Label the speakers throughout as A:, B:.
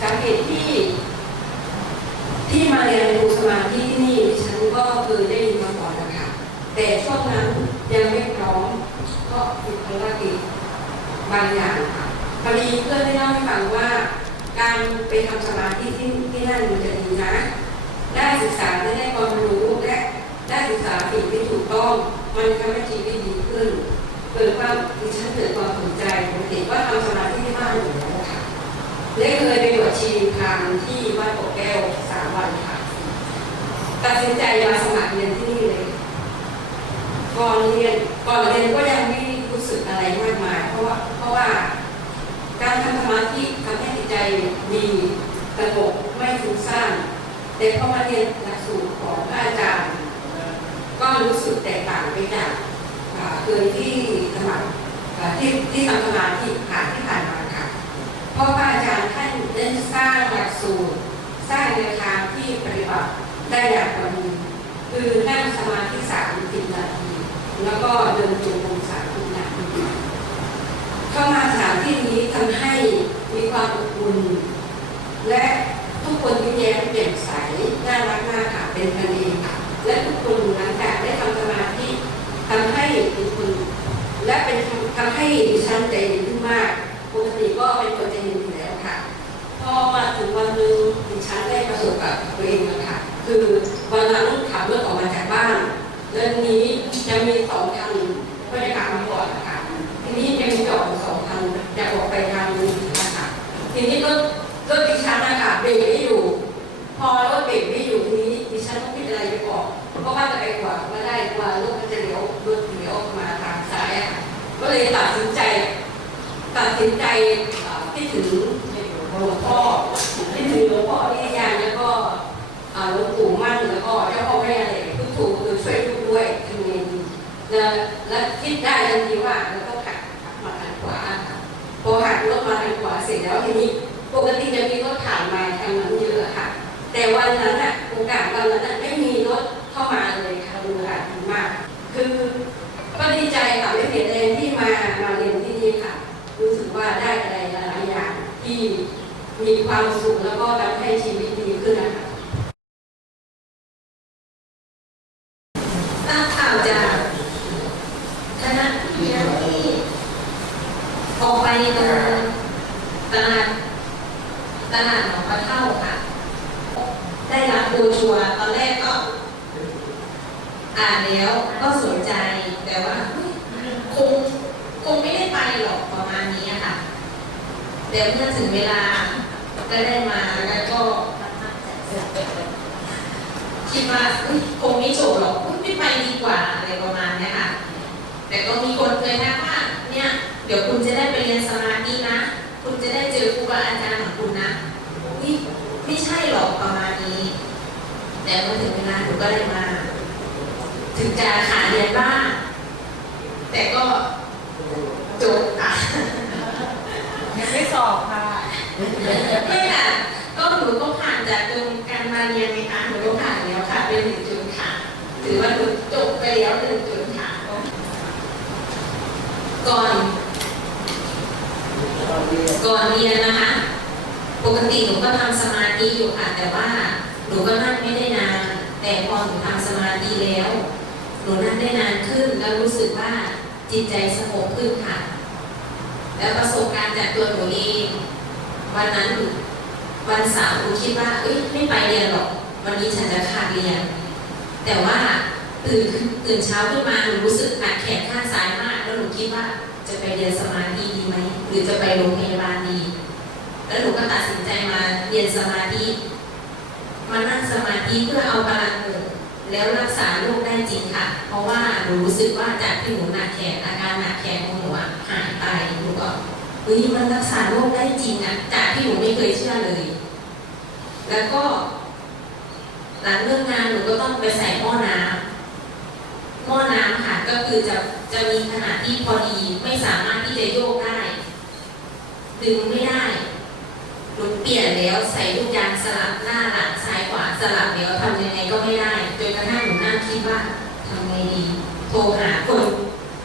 A: สาเหตุที่ที่มาเรียนรู้สมาธิที่นี่ฉันก็เคยได้ยินมาก่อนนะคะแต่ช่วงนั้นยังไม่พร้อมเพราะติดภารกิจบางอย่างค่ะพอดีเพื่อนได้เล่าให้ฟังว่า การไปทำสมาธิที่ที่นั่นมันจะดีนะ ได้ศึกษาได้ได้ความรู้และได้ศึกษาสิ่งที่ถูกต้อง มันทำให้ชีวิตดีขึ้นเกิดความดิฉันเกิดความสนใจผมเห็นว่าทำสมาธิที่บ้านอยู่แล้วค่ะและเคย ไปบวชชีทางที่วัดโปกแก้วสามวันค่ะ ตัดสินใจมาสมัครเรียนที่นี่เลย ก่อนเรียนก่อนเรียนก็ยังไม่รู้สึกอะไรมากมาย เพราะว่าเพราะว่าการทำสมาธิทำให้จิตใจดีสงบไม่ฟุ้งซ่านแต่พอมาเรียนหลักสูตรของอาจารย์ ก็รู้สึกแตกต่างไปจากเคยที่สมัครที่ที่ทำสมาธิผ่านที่ผ่าน สร้างหลักสูตรสร้างแนวทางที่ปฏิบัติได้อย่างพอดีคือนั่งสมาธิสามสิบนาทีแล้วก็เดินจงกรมสามสิบนาทีเข้ามาสถานที่นี้ทำให้มีความอบอุ่นและทุกคนยิ้มแย้มแจ่มใสน่ารักมากค่ะเป็นกันเองค่ะและทุกคนหลังจากได้ทำสมาธิทำให้เป็นคนและเป็นทำให้ดิฉันใจดีขึ้นมากปกติก็เป็นคนใจเย็นอยู่แล้วค่ะ พอมาถึงวันหนึ่งดิฉันได้ประสบกับตัวเองนะคะคือวันนั้นขับรถออกมาจากบ้าน แล้วทีนี้จะมีสองคันก็จะขับมาก่อนะคะทีนี้ยังมีจอดอยู่สองคันจะออกไปทางนู้นะคะทีนี้รถรถดิฉันนะคะเบรกไม่อยู่ พอรถเบรกไม่อยู่ทีนี้ดิฉันต้องพิจารณาไปก่อนเพราะว่าจะไปขวาไม่ได้กลัว่ารถมันจะเลี้ยวรถเลี้ยวออกมาทางซ้ายอะก็เลยตัดสินใจ ตัดสินใจที่ถึงหลวงพ่อที่ถึงหลวงพ่ออริยานแล้วก็หลวงปู่มั่นแล้วก็เจ้าพ่อแม่เลยทุกถูกคือช่วยลูกด้วยทำเองดี และและคิดได้ทันทีว่าเราต้องหักหักมาทางขวาค่ะพอหักรถมาทางขวาเสร็จแล้วทีนี้ปกติจะมีรถผ่านมาทางนั้นเยอะค่ะ แต่วันนั้นน่ะโอกาสวันนั้นน่ะไม่มีรถเข้ามาเลยค่ะดูแลดีมาก คือก็ดีใจค่ะไม่เสียแรงที่มามาเรียนที่นี่ค่ะ รู้สึกว่าได้อะไรหลายอย่างที่มีความสุขแล้วก็ทำให้ชีวิตดีขึ้นนะคะ
B: ทราบข่าวจากคณะเรียนที่ออก ไปตรงตลาดตลาดหนองปลาเท่าค่ะ ได้รับโบรชัวตอนแรกก็ อ่านแล้วก็สนใจแต่ว่าคงคงไม่ได้ไปหรอกประมาณนี้ค่ะแต่เมื่อถึงเวลาก็ได้มาแล้วก็คิดว่าคงไม่จบหรอกไม่ไปดีกว่าอะไรประมาณนี้ค่ะ แต่ก็มีคนเคยทักว่า เนี่ยเดี๋ยวคุณจะได้ไปเรียนสมาธินะ คุณจะได้เจอครูบาอาจารย์ของคุณนะอุ๊ยไม่ใช่หรอกประมาณนี้ แต่เมื่อถึงเวลาหนูก็ได้มา ถึงจะขาดเรียนบ้างแต่ก็จบค่ะ
C: ยังไม่สอบค่ะ
B: ไม่ค่ะก็หนูก็ผ่านจากตรงการมาเรียนไหมคะหนูก็ผ่านแล้วค่ะเป็นหนึ่งจุดค่ะถือว่าหนูจบไปแล้วหนึ่งจุดค่ะก่อน ก่อนเรียนนะคะ ปกติหนูก็ทำสมาธิอยู่ค่ะ แต่ว่าหนูก็นั่งไม่ได้นาน แต่พอหนูทำสมาธิแล้ว หนูนั่งได้นานขึ้นแล้วรู้สึกว่าจิตใจสงบขึ้นค่ะ แล้วประสบการณ์จากตัวหนูเองวันนั้นวันเสาร์หนูคิดว่า เอ้ยไม่ไปเรียนหรอก วันนี้ฉันจะขาดเรียน แต่ว่าตื่นตื่นเช้าขึ้นมาหนูรู้สึกหนักแขนข้างซ้ายมาก แล้วหนูคิดว่าจะไปเรียนสมาธิ รือจะไปโรงพยาบาลดี แล้วหนูก็ตัดสินใจมาเรียนสมาธิ มานั่งสมาธิเพื่อเอาพลังหนูแล้วรักษาโรคได้จริงค่ะ เพราะว่าหนูรู้สึกว่าจากที่หนูหนักแขนอาการหนักแขนของหนูหายไปหนูก็เฮ้ยมันรักษาโรคได้จริงอะจากที่หนูไม่เคยเชื่อเลย แล้วก็ หลังเลิกงานหนูก็ต้องไปใส่หม้อน้ำหม้อน้ำค่ะก็คือจะจะมีขนาดที่พอดีไม่สามารถที่จะโยกได้ ดึงไม่ได้หนูเปลี่ยนแล้วใส่ลูกยางสลับหน้าหลังซ้ายขวาสลับแล้วทำยังไงก็ไม่ได้จนกระทั่งหนูนั่งคิดว่าทำไงดีโทรหาคน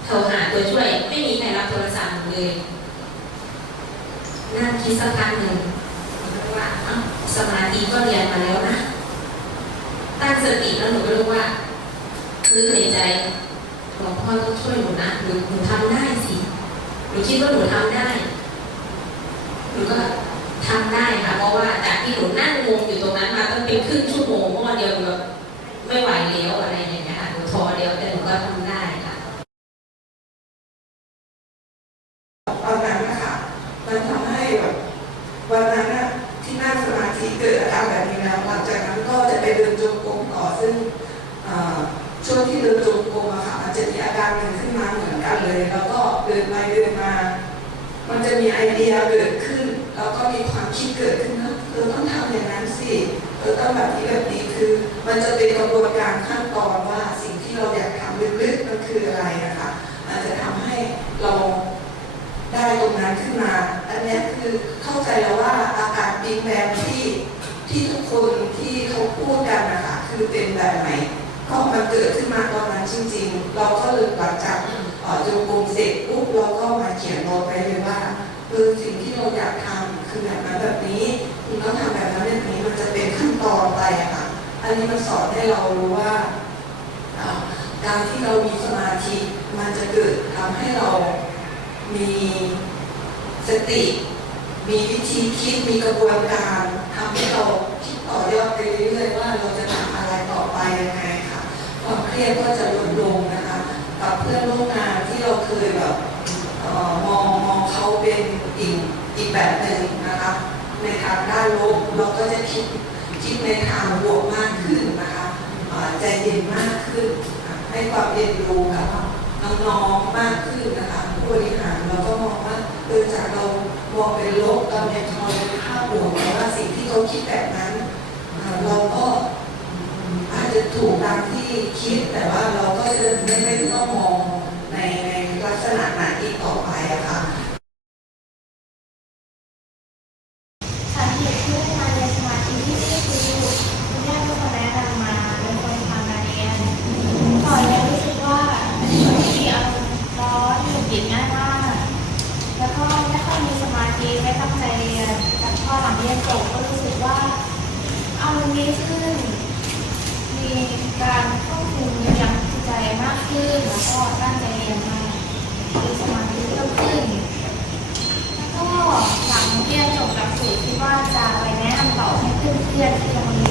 B: โทรหาตัวช่วย ไม่มีใครรับโทรศัพท์เลยนั่งคิดสักพักหนึ่งว่าสมาธิก็เรียนมาแล้วนะตั้งสติแล้วหนูก็รู้ว่าคือในใจหลวงพ่อต้องช่วยหนูนะหนูหนูทำได้สิหนูคิดว่าหนูทำได้ หนูก็ทำได้ค่ะเพราะว่าจากที่หนูนั่งงงอยู่ตรงนั้นมาตั้งเป็นครึ่งชั่วโมงเพราะว่าเดียวแบบไม่ไหวแล้วอะไรอย่างเงี้ยค่ะหนูท้อแล้วแต่หนูก็ทำได้ค่ะ
D: ตอนนั้นนะคะมันทำให้แบบวันนั้นนะที่นั่งสมาธิเกิดอาการแบบนี้แล้วหลังจากนั้นก็จะไปเดินจงกรมต่อซึ่งช่วงที่เดินจงกรมอะค่ะมันจะมีอาการหนึ่งขึ้นมาเหมือนกันเลย แล้วก็เดินไปเดินมา มันจะมีไอเดียเกิดขึ้น แล้วก็มีความคิดเกิดขึ้นนะเออต้องทำอย่างนั้นสิเออต้องแบบนี้แบบนี้คือ มันจะเป็นกระบวนการขั้นตอนว่าสิ่งที่เราอยากทำลึกๆมันคืออะไรนะคะมันจะทำให้เราได้ตรงนั้นขึ้นมา อันนี้คือเข้าใจแล้วว่าอาการปีแปลงที่ที่ทุกคนที่เขาพูดกันนะคะคือเป็นแบบไหนก็มันเกิดขึ้นมาตอนนั้นจริงๆ เราก็เลยหลังจากจงกรมเสร็จปุ๊บเราก็มาเขียนโน้ตไว้เลยว่าเออสิ่งที่เราอยากทำ คือแบบนั้นแบบนี้คุณต้องทำแบบนั้นแบบนี้มันจะเป็นขั้นตอนไปอะค่ะ อันนี้มันสอนให้เรารู้ว่าการที่เรามีสมาธิมันจะเกิดทำให้เรามีสติ มีวิธีคิดมีกระบวนการทำให้เราคิดต่อยอดไปเรื่อยๆว่าเราจะทำอะไรต่อไปยังไงค่ะความเครียดก็จะลดลงนะคะกับเพื่อนร่วมงานที่เราเคยแบบออมองมองเขาเป็นอีก อีกแบบหนึ่งนะคะในทางด้านลบเราก็จะคิดคิดในทางบวกมากขึ้นนะคะใจเย็นมากขึ้น ให้ความเรียนรู้กับน้องๆมากขึ้นนะคะผู้บริหารเราก็มองว่าเออจากเรามองเป็นลบตอนนี้เราเป็นภาพบวกแต่ว่าสิ่งที่เขาคิดแบบนั้น เราก็อาจจะถูกตามที่คิดแต่ว่าเราก็จะไม่ไม่ต้องมองในในลักษณะนั้นอีกต่อไปอะค่ะ
E: สาเหตุที่ได้มาเรียนสมาธิที่นี่คือคุณย่าเป็นคนแนะนำมาเป็นคนพามาเรียนก่อนเนี่ยรู้สึกว่าบางทีอารมณ์ร้อนหงุดหงิดง่ายมาก แล้วก็ไม่ค่อยมีสมาธิไม่ตั้งใจเรียนแต่พอหลังเรียนจบก็รู้สึกว่าอารมณ์ดีขึ้น มีการควบคุมยังจิต ใจมากขึ้น แล้วก็ตั้งใจเรียนมากมีสมาธิเพิ่มขึ้น แล้วก็หลังเรียนจบหลักสูตรที่ว่าจะไปแนะนำต่อให้เพื่อนๆที่โรงเรียน